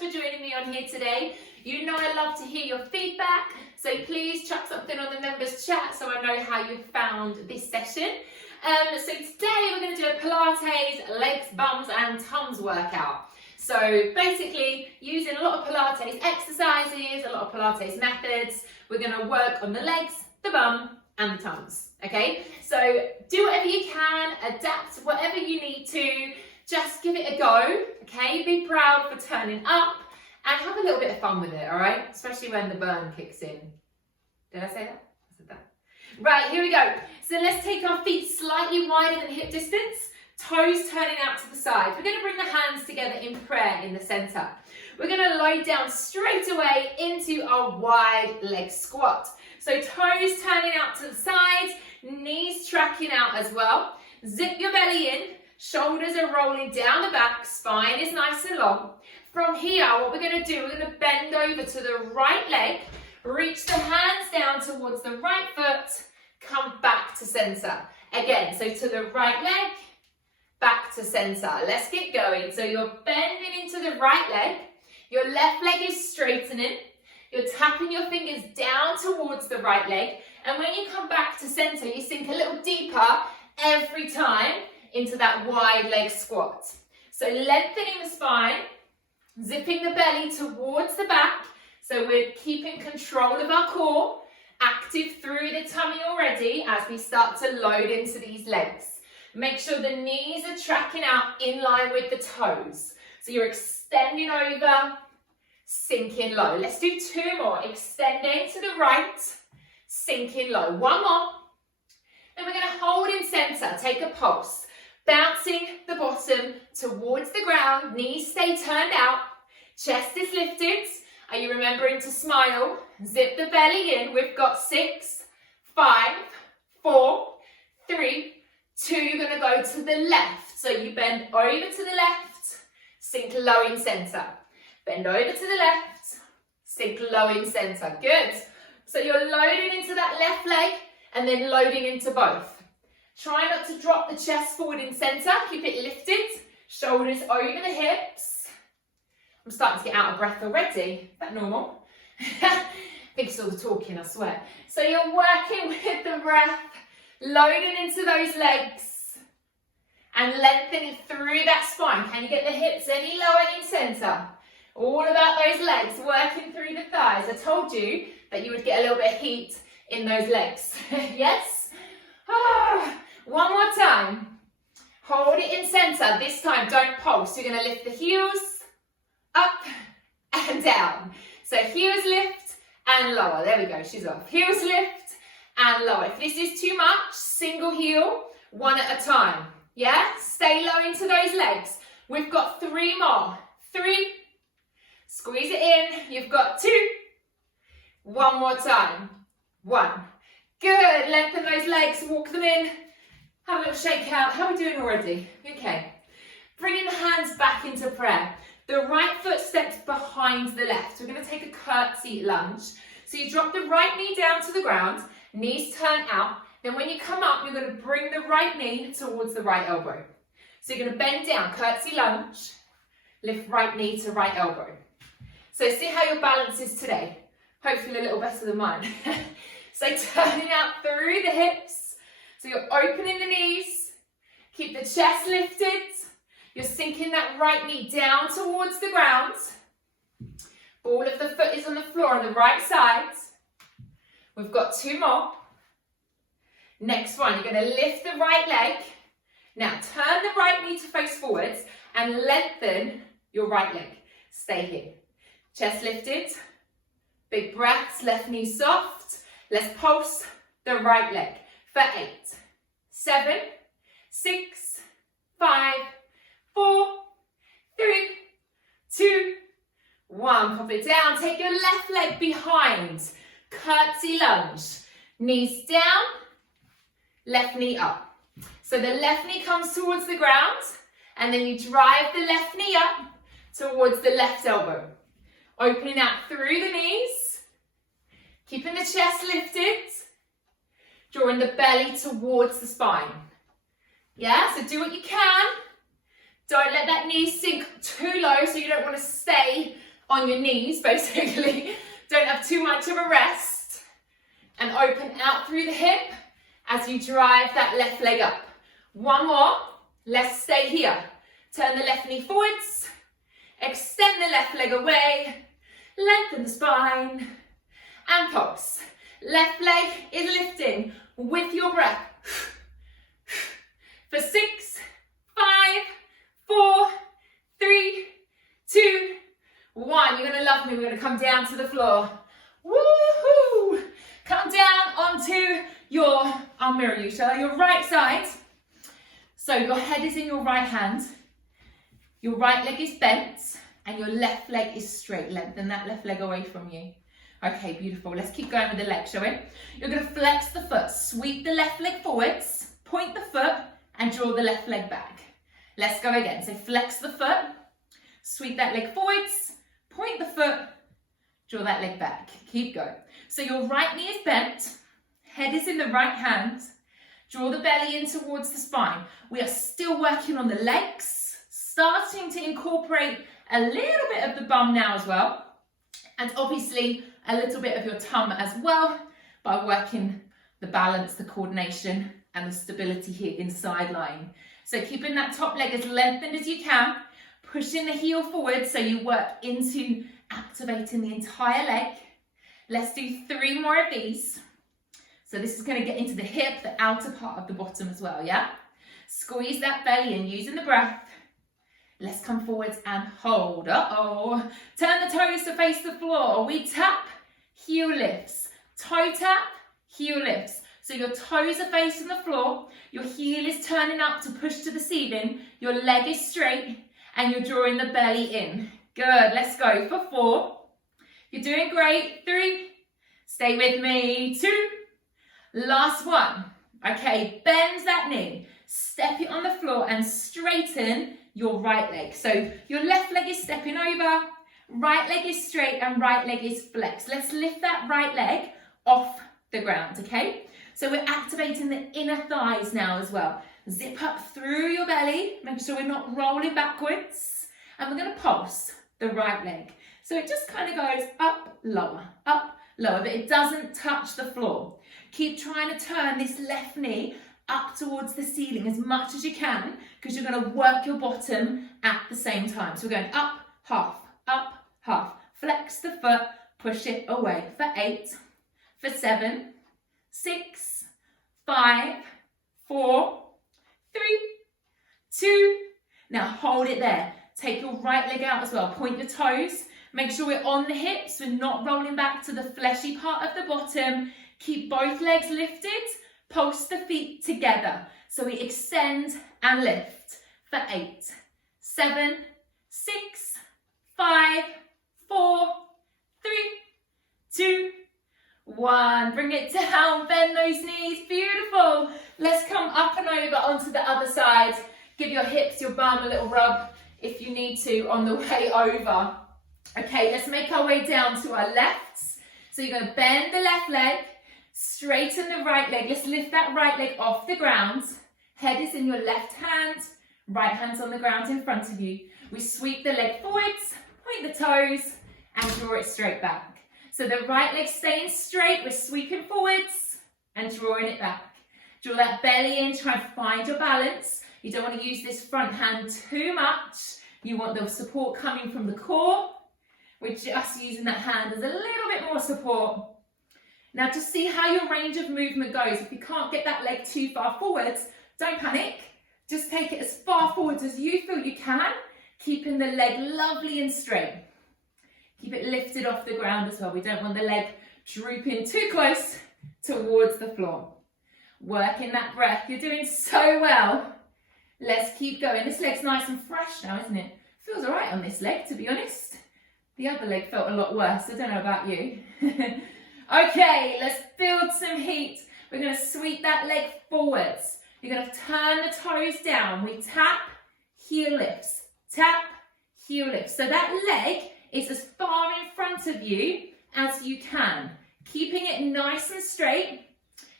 much for joining me on here today. You know I love to hear your feedback, so please chuck something on the members chat so I know how you found this session. So today we're going to do a Pilates legs, bums and tums workout. So basically using a lot of Pilates exercises, a lot of Pilates methods, we're going to work on the legs, the bum and the tums. Okay, so do whatever you can, adapt whatever you need to, just give it a go. Okay, be proud for turning up and have a little bit of fun with it, all right? Especially when the burn kicks in. Did I say that? I said that. Right, here we go. So let's take our feet slightly wider than hip distance, toes turning out to the side. We're going to bring the hands together in prayer in the center. We're going to lie down straight away into our wide leg squat. So toes turning out to the sides, knees tracking out as well. Zip your belly in, shoulders are rolling down the back, spine is nice and long. From here, what we're going to do, we're going to bend over to the right leg, reach the hands down towards the right foot, come back to center. Again, so to the right leg, back to center. Let's get going. So you're bending into the right leg, your left leg is straightening, you're tapping your fingers down towards the right leg, and when you come back to center, you sink a little deeper every time into that wide leg squat. So lengthening the spine, zipping the belly towards the back, so we're keeping control of our core, active through the tummy already as we start to load into these legs. Make sure the knees are tracking out in line with the toes. So you're extending over, sinking low. Let's do two more. Extending to the right, sinking low. One more. Then we're going to hold in center. Take a pulse. Bouncing the bottom towards the ground. Knees stay turned out. Chest is lifted. Are you remembering to smile? Zip the belly in. We've got 6, 5, 4, 3, 2. You're going to go to the left. So you bend over to the left, sink low in center. Bend over to the left, sink low in center. Good. So you're loading into that left leg and then loading into both. Try not to drop the chest forward in center. Keep it lifted. Shoulders over the hips. I'm starting to get out of breath already. Is that normal? I think it's all the talking, I swear. So you're working with the breath, loading into those legs and lengthening through that spine. Can you get the hips any lower in center? All about those legs, working through the thighs. I told you that you would get a little bit of heat in those legs. Yes? One more time. Hold it in center. This time, don't pulse. You're going to lift the heels up and down. So heels lift and lower. There we go. She's off. Heels lift and lower. If this is too much, single heel, one at a time. Yeah? Stay low into those legs. We've got 3 more. 3. Squeeze it in. You've got 2. One more time. 1. Good. Lengthen those legs. Walk them in. Have a little shake out. How are we doing already? Okay. Bringing the hands back into prayer. The right foot steps behind the left. We're going to take a curtsy lunge. So you drop the right knee down to the ground. Knees turn out. Then when you come up, you're going to bring the right knee towards the right elbow. So you're going to bend down. Curtsy lunge. Lift right knee to right elbow. So see how your balance is today. Hopefully a little better than mine. So turning out through the hips. So you're opening the knees. Keep the chest lifted. You're sinking that right knee down towards the ground. Ball of the foot is on the floor on the right side. We've got 2 more. Next one, you're going to lift the right leg. Now turn the right knee to face forwards and lengthen your right leg. Stay here. Chest lifted, big breaths, left knee soft. Let's pulse the right leg for 8, 7, 6, 5, 4, 3, 2, 1. Pop it down. Take your left leg behind. Curtsy lunge. Knees down, left knee up. So the left knee comes towards the ground and then you drive the left knee up towards the left elbow. Opening out through the knees, keeping the chest lifted, drawing the belly towards the spine. Yeah, so do what you can. Don't let that knee sink too low so you don't want to stay on your knees, basically. Don't have too much of a rest. And open out through the hip as you drive that left leg up. One more. Let's stay here. Turn the left knee forwards. Extend the left leg away. Lengthen the spine. And pulse. Left leg is lifting with your breath. For 6, 5, 4, 3, 2, 1. You're going to love me. We're going to come down to the floor. Woohoo! Come down onto your, I'll mirror you, shall I? Your right side. So your head is in your right hand. Your right leg is bent and your left leg is straight. Lengthen that left leg away from you. Okay, beautiful. Let's keep going with the leg, shall we? You're going to flex the foot. Sweep the left leg forwards. Point the foot and draw the left leg back. Let's go again. So flex the foot. Sweep that leg forwards. Point the foot. Draw that leg back. Keep going. So your right knee is bent. Head is in the right hand. Draw the belly in towards the spine. We are still working on the legs. Starting to incorporate a little bit of the bum now as well. And obviously a little bit of your tum as well by working the balance, the coordination and the stability here inside line. So keeping that top leg as lengthened as you can, pushing the heel forward so you work into activating the entire leg. Let's do 3 more of these. So this is going to get into the hip, the outer part of the bottom as well, yeah? Squeeze that belly in using the breath. Let's come forwards and hold. Uh-oh. Turn the toes to face the floor. We tap, heel lifts. Toe tap, heel lifts. So your toes are facing the floor. Your heel is turning up to push to the ceiling. Your leg is straight and you're drawing the belly in. Good. Let's go for 4. You're doing great. 3. Stay with me. 2. Last one. Okay, bend that knee. Step it on the floor and straighten your right leg. So your left leg is stepping over, right leg is straight and right leg is flexed. Let's lift that right leg off the ground, okay? So we're activating the inner thighs now as well. Zip up through your belly, make sure we're not rolling backwards. And we're gonna pulse the right leg. So it just kind of goes up, lower, but it doesn't touch the floor. Keep trying to turn this left knee up towards the ceiling as much as you can because you're going to work your bottom at the same time. So we're going up, half. Flex the foot, push it away for 8, for 7, 6, 5, 4, 3, 2. Now hold it there. Take your right leg out as well. Point your toes. Make sure we're on the hips. We're not rolling back to the fleshy part of the bottom. Keep both legs lifted. Pulse the feet together. So we extend and lift for 8, 7, 6, 5, 4, 3, 2, 1. Bring it down, bend those knees. Beautiful. Let's come up and over onto the other side. Give your hips, your bum a little rub if you need to on the way over. Okay, let's make our way down to our lefts. So you're going to bend the left leg. Straighten the right leg. Let's lift that right leg off the ground. Head is in your left hand. Right hand's on the ground in front of you. We sweep the leg forwards, point the toes, and draw it straight back. So the right leg staying straight. We're sweeping forwards and drawing it back. Draw that belly in. Try and find your balance. You don't want to use this front hand too much. You want the support coming from the core. We're just using that hand as a little bit more support. Now to see how your range of movement goes, if you can't get that leg too far forwards, don't panic. Just take it as far forwards as you feel you can, keeping the leg lovely and straight. Keep it lifted off the ground as well. We don't want the leg drooping too close towards the floor. Working that breath. You're doing so well. Let's keep going. This leg's nice and fresh now, isn't it? Feels all right on this leg, to be honest. The other leg felt a lot worse. I don't know about you. Okay, let's build some heat. We're going to sweep that leg forwards. You're going to turn the toes down. We tap, heel lifts. Tap, heel lifts. So that leg is as far in front of you as you can. Keeping it nice and straight.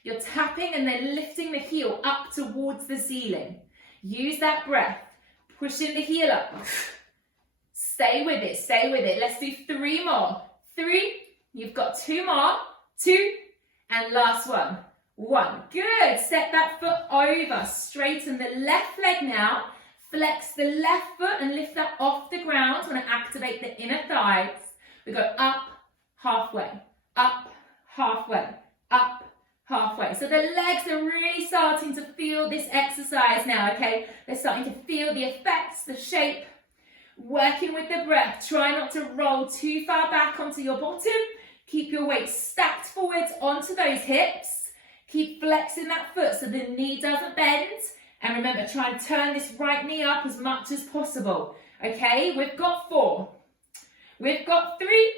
You're tapping and then lifting the heel up towards the ceiling. Use that breath. Pushing the heel up. Stay with it, stay with it. Let's do 3 more. 3, you've got 2 more, 2, and last one. 1, good. Step that foot over, straighten the left leg now. Flex the left foot and lift that off the ground. We want to activate the inner thighs. We go up, halfway, up, halfway, up, halfway. So the legs are really starting to feel this exercise now, okay? They're starting to feel the effects, the shape. Working with the breath. Try not to roll too far back onto your bottom. Keep your weight stacked forwards onto those hips. Keep flexing that foot so the knee doesn't bend. And remember, try and turn this right knee up as much as possible. Okay, we've got 4. We've got 3.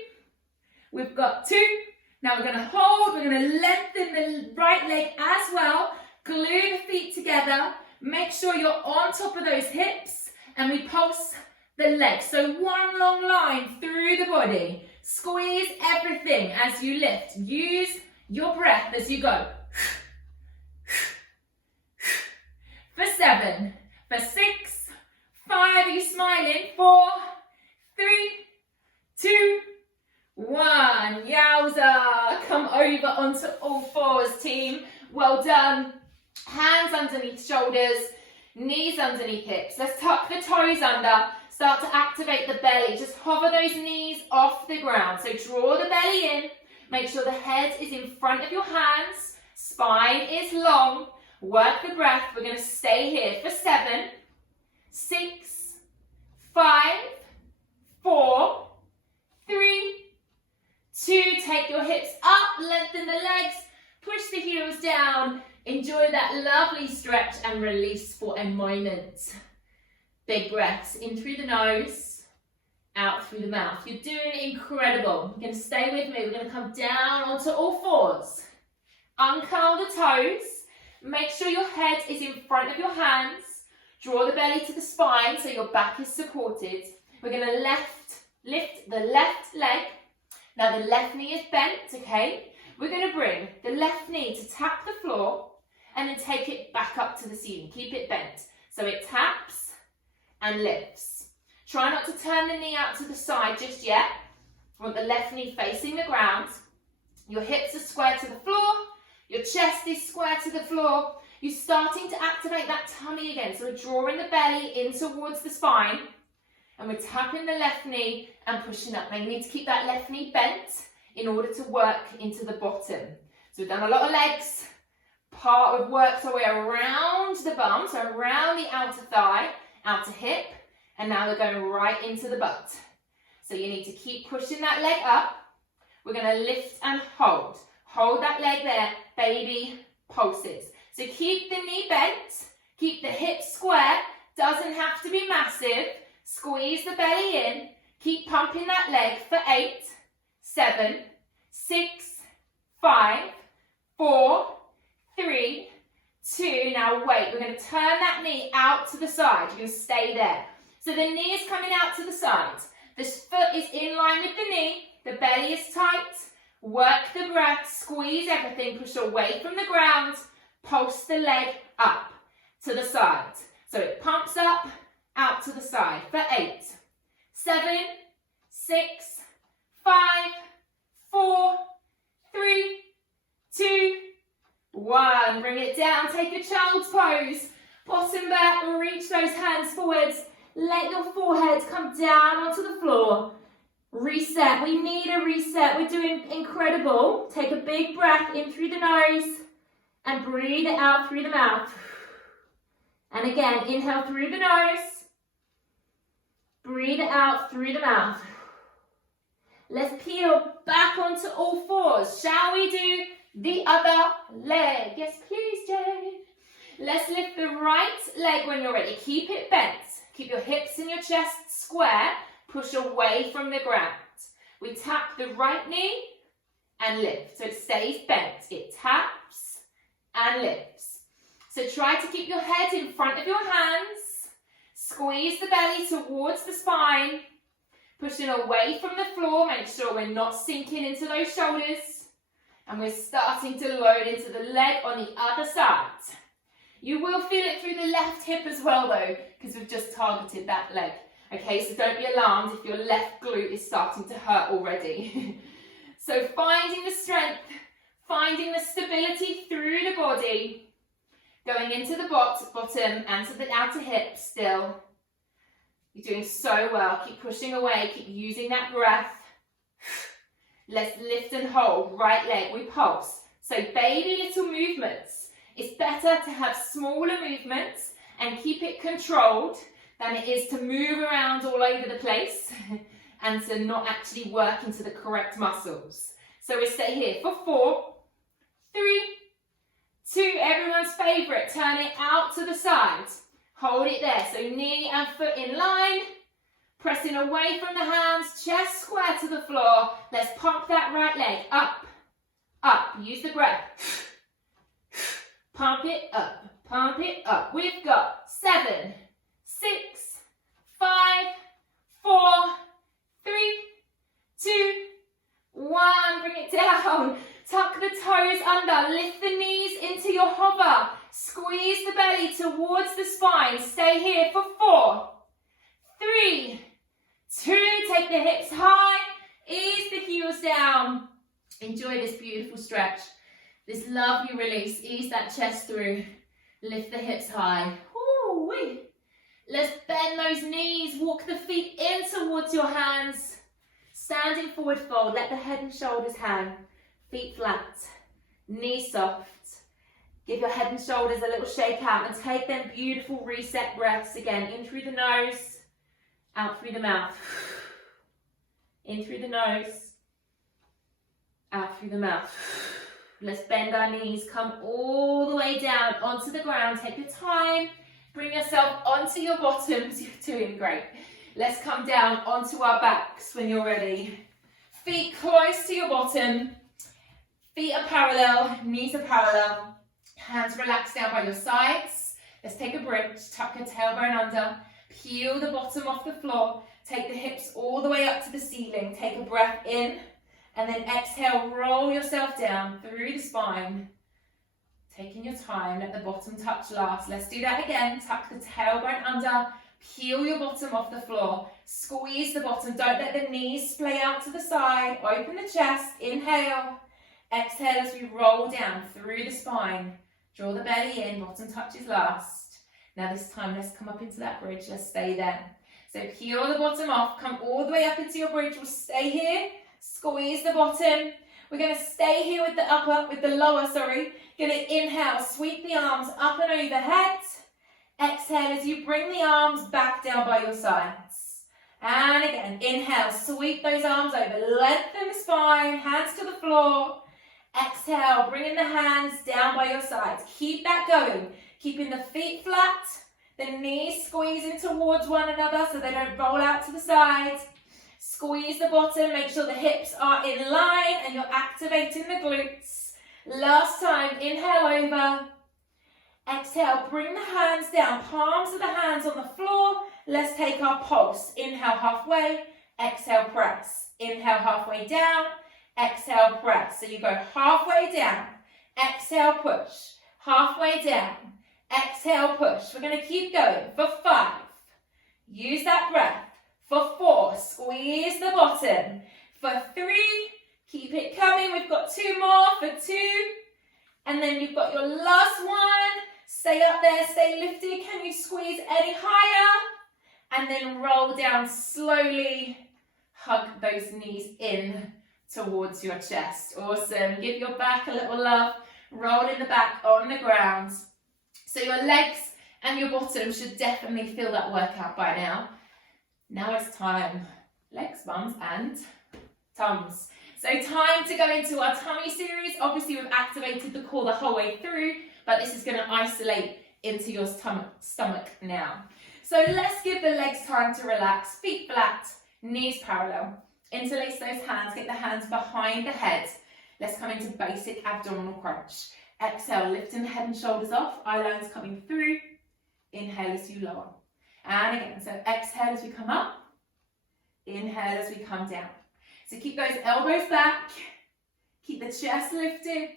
We've got 2. Now we're going to hold. We're going to lengthen the right leg as well. Glue the feet together. Make sure you're on top of those hips. And we pulse the legs. So one long line through the body. Squeeze everything as you lift. Use your breath as you go. For 7, for 6, 5, are you smiling? 4, 3, 2, 1. Yowza. Come over onto all fours, team. Well done. Hands underneath shoulders, knees underneath hips. Let's tuck the toes under. Start to activate the belly. Just hover those knees off the ground. So draw the belly in. Make sure the head is in front of your hands. Spine is long. Work the breath. We're going to stay here for 7, 6, 5, 4, 3, 2. Take your hips up, lengthen the legs, push the heels down. Enjoy that lovely stretch and release for a moment. Big breaths in through the nose, out through the mouth. You're doing incredible. You're going to stay with me. We're going to come down onto all fours. Uncurl the toes. Make sure your head is in front of your hands. Draw the belly to the spine so your back is supported. We're going to lift the left leg. Now the left knee is bent, okay? We're going to bring the left knee to tap the floor and then take it back up to the ceiling. Keep it bent. So it taps and lifts. Try not to turn the knee out to the side just yet. Want the left knee facing the ground. Your hips are square to the floor. Your chest is square to the floor. You're starting to activate that tummy again. So we're drawing the belly in towards the spine. And we're tapping the left knee and pushing up. Now you need to keep that left knee bent in order to work into the bottom. So we've done a lot of legs. Part of worked our way around the bum, so around the outer thigh, outer hip. And now we're going right into the butt. So you need to keep pushing that leg up. We're going to lift and hold. Hold that leg there, baby pulses. So keep the knee bent, keep the hips square, doesn't have to be massive. Squeeze the belly in, keep pumping that leg for 8, 7, 6, 5, 4, 3, 2. Now wait, we're going to turn that knee out to the side. You're going to stay there. So the knee is coming out to the side. This foot is in line with the knee. The belly is tight. Work the breath, squeeze everything, push away from the ground, pulse the leg up to the side. So it pumps up, out to the side for 8, 7, 6, 5, 4, 3, 2, 1. Bring it down, take a child's pose. Bottom back, reach those hands forwards. Let your forehead come down onto the floor. Reset. We need a reset. We're doing incredible. Take a big breath in through the nose and breathe it out through the mouth. And again, inhale through the nose. Breathe it out through the mouth. Let's peel back onto all fours. Shall we do the other leg? Yes, please, Jane. Let's lift the right leg when you're ready. Keep it bent. Keep your hips and your chest square. Push away from the ground. We tap the right knee and lift. So it stays bent. It taps and lifts. So try to keep your head in front of your hands. Squeeze the belly towards the spine. Pushing away from the floor. Make sure we're not sinking into those shoulders. And we're starting to load into the leg on the other side. You will feel it through the left hip as well though, because we've just targeted that leg. Okay, so don't be alarmed if your left glute is starting to hurt already. So finding the strength, finding the stability through the body, going into the bottom and to the outer hip still. You're doing so well. Keep pushing away, keep using that breath. Let's lift and hold, right leg, we pulse. So baby little movements. It's better to have smaller movements and keep it controlled than it is to move around all over the place and to not actually work into the correct muscles. So we stay here for 4, 3, 2, everyone's favourite, turn it out to the side. Hold it there, so knee and foot in line. Pressing away from the hands, chest square to the floor. Let's pump that right leg up, up. Use the breath. Pump it up, pump it up. We've got 7, 6, 5, 4, 3, 2, 1. Bring it down. Tuck the toes under. Lift the knees into your hover. Squeeze the belly towards the spine. Stay here for 4, 3, 2, take the hips high, ease the heels down. Enjoy this beautiful stretch, this lovely release. Ease that chest through, lift the hips high. Woo-wee. Let's bend those knees, walk the feet in towards your hands. Standing forward fold, let the head and shoulders hang, feet flat, knees soft. Give your head and shoulders a little shake out and take them beautiful reset breaths again. In through the nose, out through the mouth. In through the nose, out through the mouth. Let's bend our knees, come all the way down onto the ground. Take your time, bring yourself onto your bottoms. You're doing great. Let's come down onto our backs when you're ready. Feet close to your bottom. Feet are parallel, knees are parallel. Hands relaxed down by your sides. Let's take a bridge, tuck your tailbone under. Peel the bottom off the floor, take the hips all the way up to the ceiling, take a breath in, and then exhale, roll yourself down through the spine. Taking your time, let the bottom touch last. Let's do that again, tuck the tailbone under, peel your bottom off the floor, squeeze the bottom, don't let the knees splay out to the side, open the chest, inhale, exhale as we roll down through the spine, draw the belly in, bottom touches last. Now this time, let's come up into that bridge. Let's stay there. So peel the bottom off, come all the way up into your bridge. We'll stay here, squeeze the bottom. We're going to stay here with the lower. Going to inhale, sweep the arms up and overhead. Exhale as you bring the arms back down by your sides. And again, inhale, sweep those arms over, lengthen the spine, hands to the floor. Exhale, bringing the hands down by your sides. Keep that going. Keeping the feet flat, the knees squeezing towards one another so they don't roll out to the side. Squeeze the bottom, make sure the hips are in line and you're activating the glutes. Last time, inhale over. Exhale, bring the hands down, palms of the hands on the floor. Let's take our pulse. Inhale halfway, exhale press. Inhale halfway down, exhale press. So you go halfway down, exhale push, halfway down. Exhale, push. We're going to keep going for 5. Use that breath. For 4, squeeze the bottom. For 3, keep it coming. We've got 2 more. For 2. And then you've got your last one. Stay up there, stay lifted. Can you squeeze any higher? And then roll down slowly. Hug those knees in towards your chest. Awesome. Give your back a little love. Roll in the back on the ground. So your legs and your bottom should definitely feel that workout by now. Now it's time. Legs, bums and tums. So time to go into our tummy series. Obviously we've activated the core the whole way through, but this is going to isolate into your stomach now. So let's give the legs time to relax. Feet flat, knees parallel. Interlace those hands, get the hands behind the head. Let's come into basic abdominal crunch. Exhale, lifting the head and shoulders off, eye lines coming through. Inhale as you lower. And again, so exhale as we come up. Inhale as we come down. So keep those elbows back. Keep the chest lifted.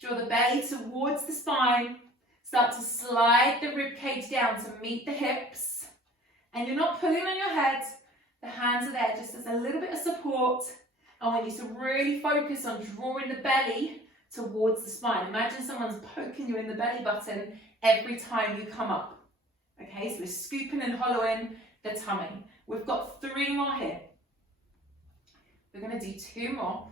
Draw the belly towards the spine. Start to slide the rib cage down to meet the hips. And you're not pulling on your head. The hands are there just as a little bit of support. I want you to really focus on drawing the belly towards the spine. Imagine someone's poking you in the belly button every time you come up. Okay, so we're scooping and hollowing the tummy. We've got 3 more here. We're going to do 2 more.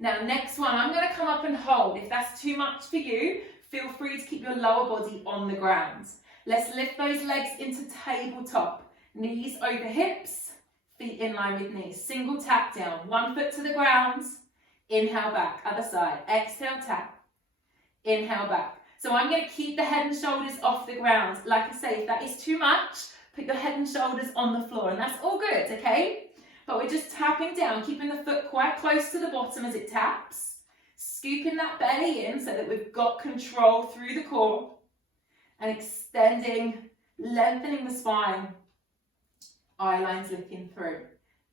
Now, next one, I'm going to come up and hold. If that's too much for you, feel free to keep your lower body on the ground. Let's lift those legs into tabletop. Knees over hips, feet in line with knees. Single tap down, 1 foot to the ground. Inhale back, other side. Exhale, tap. Inhale back. So I'm going to keep the head and shoulders off the ground. Like I say, if that is too much, put your head and shoulders on the floor. And that's all good, okay? But we're just tapping down, keeping the foot quite close to the bottom as it taps. Scooping that belly in so that we've got control through the core. And extending, lengthening the spine. Eye lines looking through.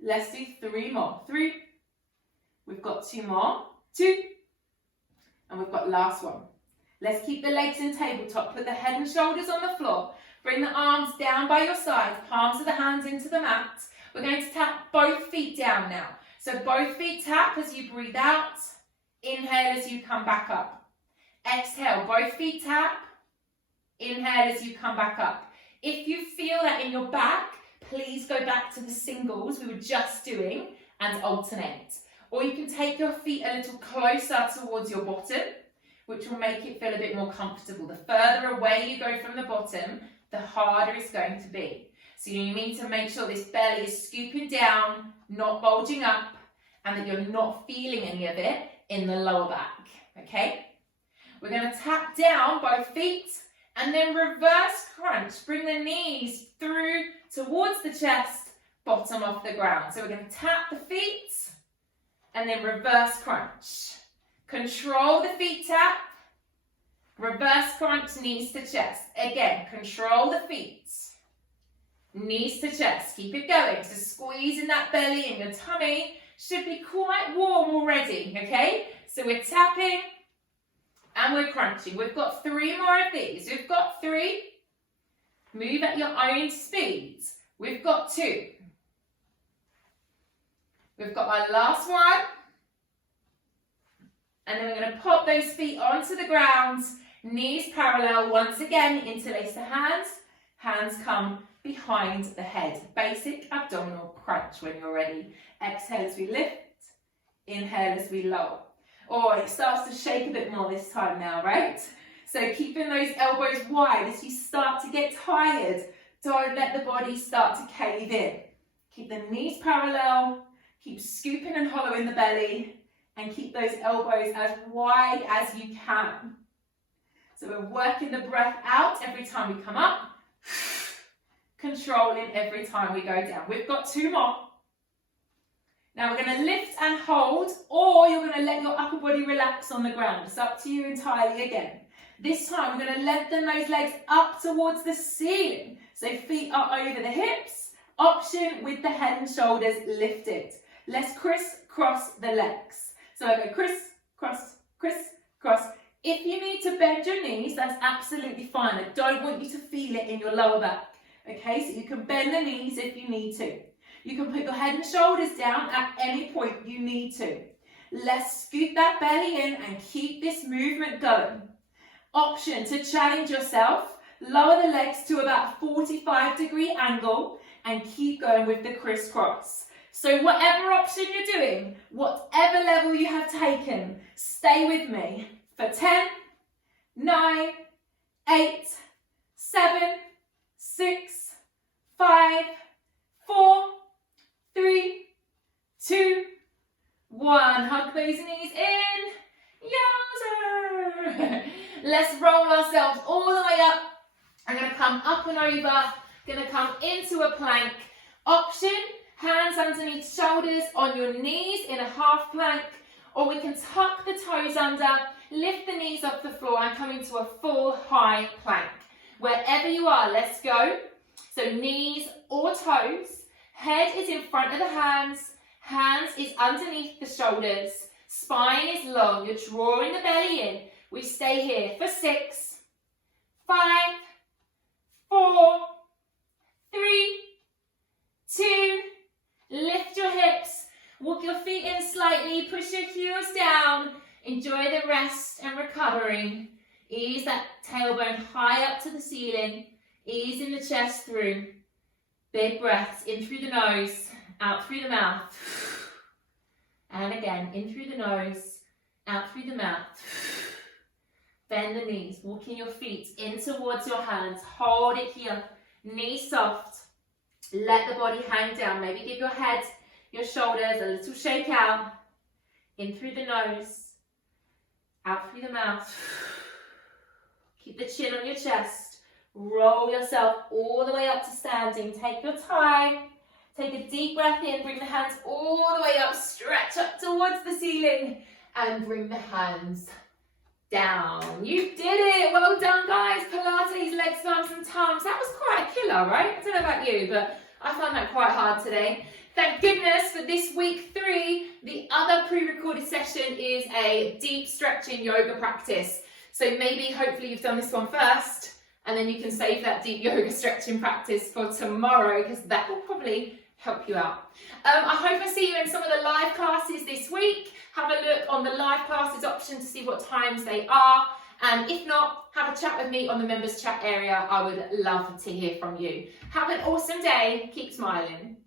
Let's do 3 more. 3. We've got 2 more. 2. And we've got last one. Let's keep the legs in tabletop. Put the head and shoulders on the floor. Bring the arms down by your sides. Palms of the hands into the mat. We're going to tap both feet down now. So both feet tap as you breathe out. Inhale as you come back up. Exhale, both feet tap. Inhale as you come back up. If you feel that in your back, please go back to the singles we were just doing and alternate. Or you can take your feet a little closer towards your bottom, which will make it feel a bit more comfortable. The further away you go from the bottom, the harder it's going to be. So you need to make sure this belly is scooping down, not bulging up, and that you're not feeling any of it in the lower back, okay? We're going to tap down both feet and then reverse crunch. Bring the knees through towards the chest, bottom off the ground. So we're going to tap the feet and then reverse crunch. Control the feet tap, reverse crunch, knees to chest. Again, control the feet, knees to chest. Keep it going. So squeezing that belly and your tummy should be quite warm already, okay? So we're tapping and we're crunching. We've got 3 more of these. We've got 3. Move at your own speed. We've got 2. We've got our last one. And then we're going to pop those feet onto the ground. Knees parallel. Once again, interlace the hands. Hands come behind the head. Basic abdominal crunch when you're ready. Exhale as we lift. Inhale as we lower. Oh, it starts to shake a bit more this time now, right? So keeping those elbows wide as you start to get tired. Don't let the body start to cave in. Keep the knees parallel. Keep scooping and hollowing the belly. And keep those elbows as wide as you can. So we're working the breath out every time we come up. Controlling every time we go down. We've got 2 more. Now we're going to lift and hold, or you're going to let your upper body relax on the ground. It's up to you entirely again. This time we're going to lengthen those legs up towards the ceiling. So feet are over the hips. Option with the head and shoulders lifted. Let's crisscross the legs. So I go criss, cross, criss, cross. If you need to bend your knees, that's absolutely fine. I don't want you to feel it in your lower back. Okay, so you can bend the knees if you need to. You can put your head and shoulders down at any point you need to. Let's scoop that belly in and keep this movement going. Option to challenge yourself. Lower the legs to about a 45-degree angle and keep going with the crisscross. So whatever option you're doing, whatever level you have taken, stay with me for 10, 9, 8, 7, 6, 5, 4, 3, 2, 1. Hug those knees in. Yowzer. Let's roll ourselves all the way up. I'm going to come up and over. Going to come into a plank. Option, hands underneath shoulders on your knees in a half plank. Or we can tuck the toes under, lift the knees off the floor and come into a full high plank. Wherever you are, let's go. So knees or toes. Head is in front of the hands. Hands is underneath the shoulders. Spine is long. You're drawing the belly in. We stay here for 6, 5, 4, slightly, push your heels down. Enjoy the rest and recovering. Ease that tailbone high up to the ceiling. Easing the chest through. Big breaths in through the nose, out through the mouth. And again, in through the nose, out through the mouth. Bend the knees, walking your feet in towards your hands. Hold it here, knees soft. Let the body hang down. Maybe give your head, your shoulders a little shake out. In through the nose, out through the mouth. Keep the chin on your chest. Roll yourself all the way up to standing. Take your time. Take a deep breath in. Bring the hands all the way up. Stretch up towards the ceiling. And bring the hands down. You did it. Well done, guys. Pilates, legs, arms and thumbs. That was quite a killer, right? I don't know about you, but I found that quite hard today. Thank goodness for this week 3. The other pre-recorded session is a deep stretching yoga practice. So maybe, hopefully you've done this one first, and then you can save that deep yoga stretching practice for tomorrow, because that will probably help you out. I hope I see you in some of the live classes this week. Have a look on the live classes option to see what times they are. And if not, have a chat with me on the members chat area. I would love to hear from you. Have an awesome day. Keep smiling.